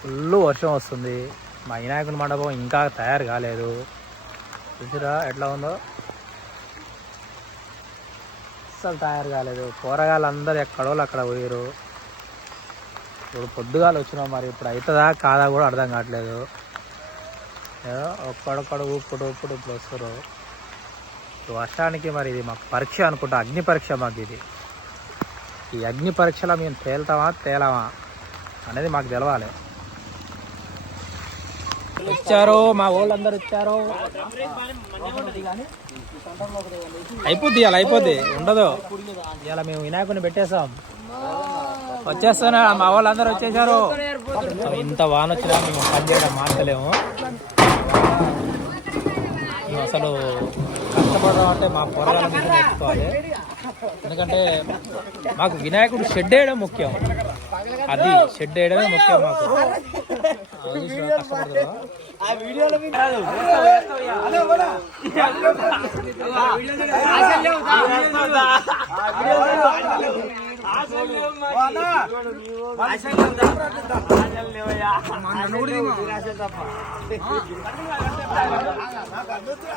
Full వర్షం వస్తుంది. మా వినాయకుని మండపం ఇంకా తయారు కాలేదు. చూసిరా ఎట్లా ఉందో? అసలు తయారు కాలేదు. కూరగాయలు అందరు ఎక్కడో అక్కడ పోయారు ఇప్పుడు పొద్దుగాలు వచ్చినాం మరి ఇప్పుడు అవుతుందా కాదా కూడా అర్థం కావట్లేదు. ఏదో ఒక్కడొక్కడు ఊపుడు ఊపుడు ఇప్పుడు వస్తారు. వర్షానికి మరి ఇది మాకు పరీక్ష అనుకుంటా అగ్ని పరీక్ష మాకు ఇది. ఈ అగ్ని పరీక్షలో మేము తేలుతామా తేలామా అనేది మాకు తెలవాలి. ఇచ్చారు మా వాళ్ళందరూ ఇచ్చారు. అయిపోద్ది ఇలా అయిపోద్ది. ఉండదు. ఇలా మేము వినాయకుని పెట్టేసాం వచ్చేస్తున్నా మా వాళ్ళందరూ వచ్చేసారు. ఇంత వాన వచ్చినా మేము పని చేయడం మానలేము మేము అసలు కష్టపడడం అంటే మా పొరగాల మీద నేర్చుకోవాలి ఎందుకంటే మాకు వినాయకుడు షెడ్ వేయడం ముఖ్యం. అది షెడ్ వేయడమే ముఖ్యం మాకు. అది చూసినా కష్టపడుతున్నా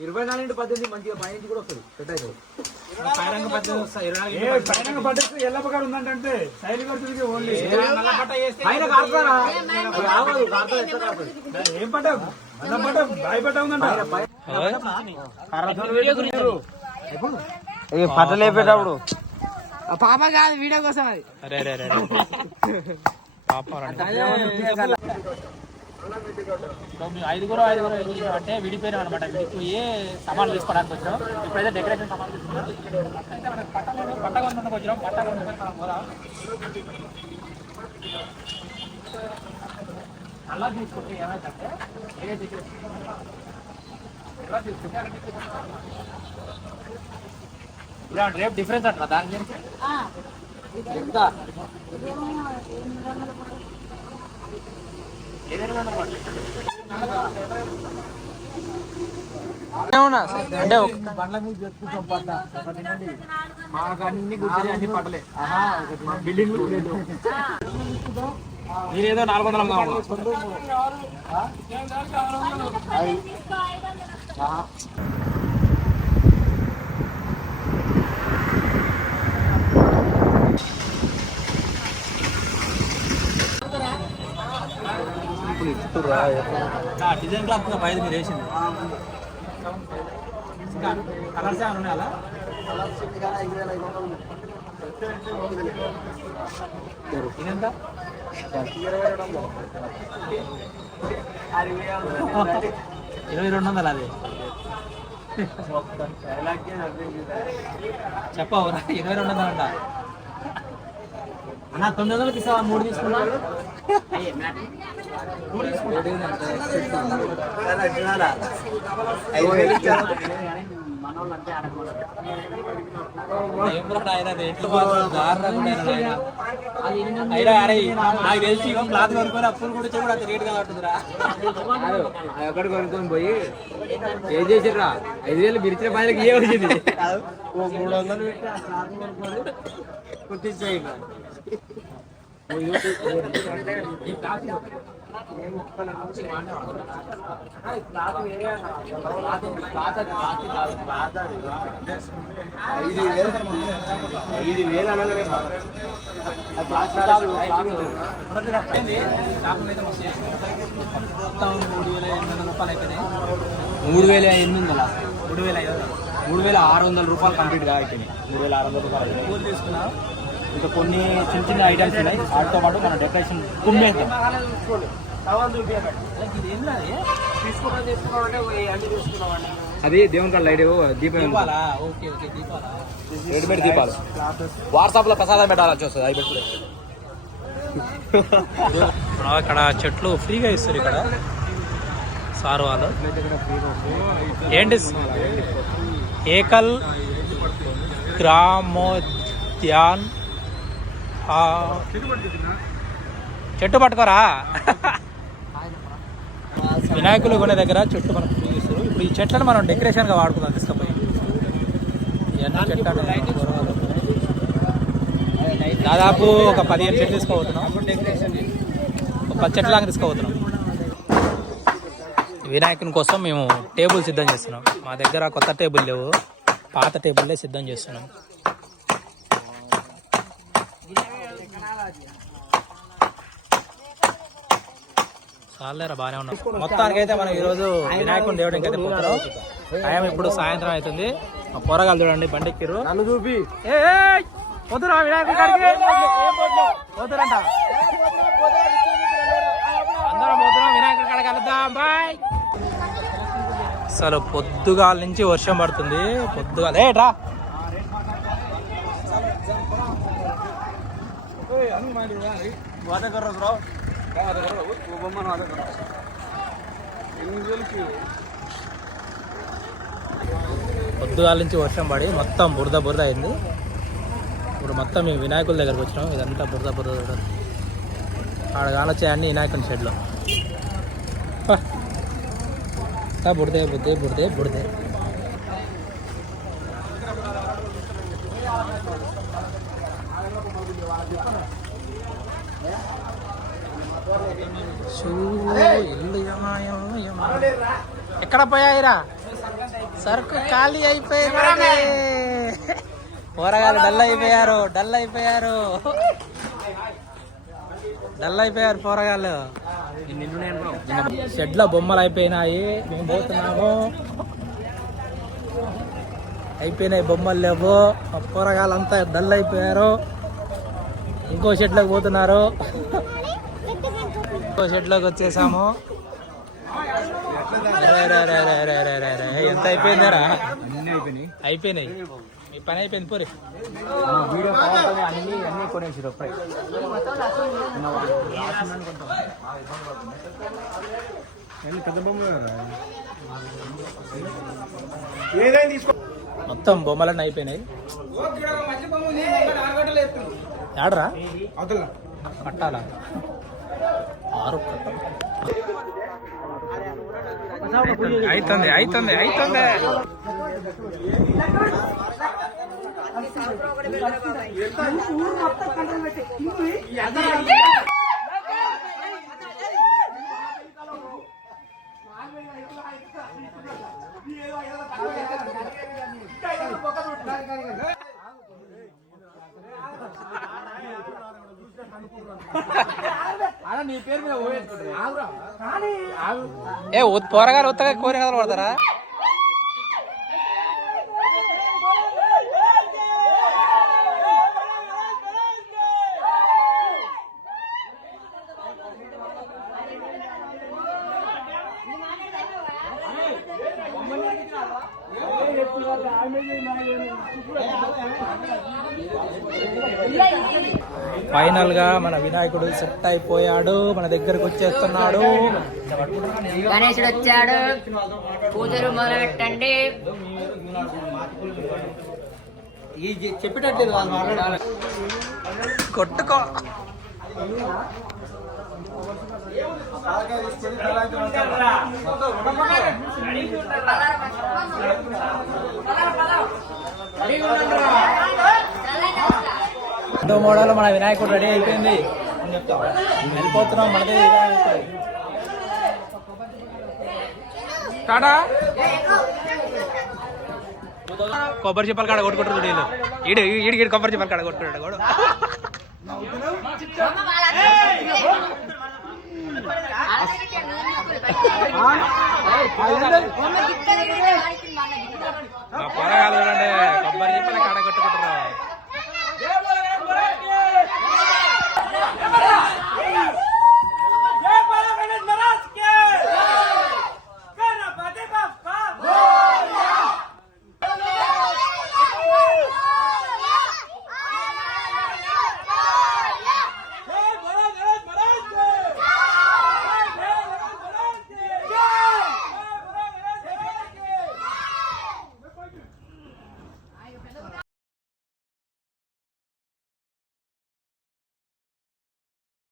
ఇరవై నాలుగు పద్దెనిమిది మంచిగా పైనుంచి కూడా వస్తుంది సెట్ అవుతుంది పైన పట్టలేపేటప్పుడు పాప కాదు వీడియో కోసం అది. పాపం ఐదుగురు ఐదుగురు అంటే విడిపోయినాం అనమాట విడిపోయి సామాన్లు తీసుకోవడానికి వచ్చాం ఇప్పుడైతే డెకరేషన్ సామాన్లు తీసుకున్నాం పట్టలేదు పట్ట కొనుక్కోడానికి వచ్చినాం పట్ట అలా తీసుకుంటే ఏమైందంటే ఏ డెకరేషన్ ఎలా తీసుకుంటే రేపు డిఫరెన్స్ అంటారా? దాని గురించి? అంటే బండ్ల మీద తెచ్చుకుంటాం పట్ట మాకు అన్ని గుర్తు అన్ని పట్టలే బిల్డింగ్ లేదు మీరేదో నాలుగు వందల అమ్ముదాం డిజైన్ క్లాత్ పైన మీరు వేసింది. కలర్స్ ఏమైనా ఉన్నాయి అలా? ఇదెంత ఇరవై రెండు వందలు. అది. చెప్పవురా ఇరవై రెండు వందలు అంట. అన్న తొమ్మిది వందలకి ఇస్తావా? మూడు తీసుకున్నా? నాకు తెలిసి క్లాత్ కొనుక్కొని అప్పులు కూడా వచ్చి కూడా అంత రేట్ కాబట్టిరా ఎక్కడ కొనుక్కొని పోయి ఏం చేసిర్రా ఐదు వేలు బిరిచిన పైలకి ఏ వచ్చింది ఓ మూడు వందలు పెట్టి ఆ క్లాత్ కొనుక్కొని కుట్టించేయి ఐదు వేలు మూడు వేల రూపాయలు మూడు వేల ఎనిమిది వందల. మూడు వేల ఐదు వందలు. మూడు వేల ఆరు వందల రూపాయలు కంప్లీట్గా మూడు వేల ఆరు వందల రూపాయలు. తీసుకున్నాను ఇంకా కొన్ని చిన్న చిన్న ఐటమ్స్ ఉన్నాయి. వాటితో పాటు మన డెకరేషన్ కుమ్మేద్దాం. అది దేవుని కాడ లైట్ దీపం దీపాలా? ఓకే ఓకే దీపాలా? రెడీమేడ్ దీపాలు. వాట్సాప్లో ప్రసాదం పెట్టాలని వస్తుంది అది ఇప్పుడు ఇక్కడ చెట్లు ఫ్రీగా ఇస్తారు ఇక్కడ. సార్ వాళ్ళు. ఏంటి ఏకల్ గ్రామోద్యాన్ చెట్టు పట్టుకోరా? వినాయకులు కొనే దగ్గర చెట్టు మనకు ఫ్రీ ఇస్తారు ఇప్పుడు ఈ చెట్లను మనం డెకరేషన్గా వాడుకుందాం తీసుకుపోయి. ఇవన్నీ చెట్లు దాదాపు ఒక పదిహేను చెట్లు తీసుకోబోతున్నాం ఒక పది చెట్ల లాగా తీసుకోబోతున్నాం వినాయకుని కోసం మేము టేబుల్ సిద్ధం చేస్తున్నాం. మా దగ్గర కొత్త టేబుల్ లేవు. పాత టేబుల్లే సిద్ధం చేస్తున్నాం. చాలేరా బాగానే ఉన్నాం. మొత్తానికి అయితే మనం ఈరోజు వినాయకుని దేవుడికి అయితే పోతున్నాం. టైం ఇప్పుడు సాయంత్రం అవుతుంది. మా పోరగాలు చూడండి బండిక్కిరు నన్ను చూపి. వద్దురా వినాయకుడి కాడికి. వద్దురంట అందరం పోతున్నాం వినాయకుడి కాడికి వెళ్దాం బాయ్. అసలు పొద్దుగాల నుంచి వర్షం పడుతుంది. పొద్దుగాల ఏట్రా పొద్దుగాల నుంచి వర్షం పడి మొత్తం బురద బురద అయింది. ఇప్పుడు మొత్తం మేము వినాయకుల దగ్గరకు వచ్చినాం. ఇదంతా బురద బురద బురద. ఆడ కానొచ్చే అన్ని వినాయకుని షెడ్లో. బురదే బురదే బురదే బురదే. ఎక్కడ పోయాయిరా? సరుకు ఖాళీ అయిపోయింది పోరగాలు డల్ అయిపోయారు డల్ అయిపోయారు. డల్ అయిపోయారు పోరగాళ్ళు. షెడ్లో బొమ్మలు అయిపోయినాయి మేము పోతున్నాము. అయిపోయినాయి బొమ్మలు లేవు. పోరగాళ్ళంతా డల్ అయిపోయారు. ఇంకో షెడ్లోకి పోతున్నారు. ఇంకో షెడ్లోకి వచ్చేసాము. రే, రే, రే, రే, రే, రే, రే. ఎంత అయిపోయిందరా? అయిపోయినాయి. మీ పని అయిపోయింది పోరి. మా వీడియో మొత్తం బొమ్మలన్నీ అయిపోయినాయి. ఆడరా కట్టాలా? ఆరు అవుతుంది అవుతుంది అవుతుంది నీ ఏ పోరగారు ఉత్తగా కోరి కథలు పడతారా? ఫైనల్గా మన వినాయకుడు సెట్ అయిపోయాడు. మన దగ్గరకు వచ్చేస్తున్నాడు. గణేశుడు వచ్చాడు. పూజలు మొదలు పెట్టండి చెప్పేటట్లేదు వాళ్ళు రెండో మోడల్ మన వినాయకుడు రెడీ అయిపోయింది. వెళ్ళిపోతున్నాం మనదే టాటా కొబ్బరి చెప్పాలి కాడ కొట్టుకుంటారు వీళ్ళు. ఈడు ఈడు ఈడు కొబ్బరి చెప్పాలి కాడ కొట్టుకుంటాడు కూడా మా పొరగాలు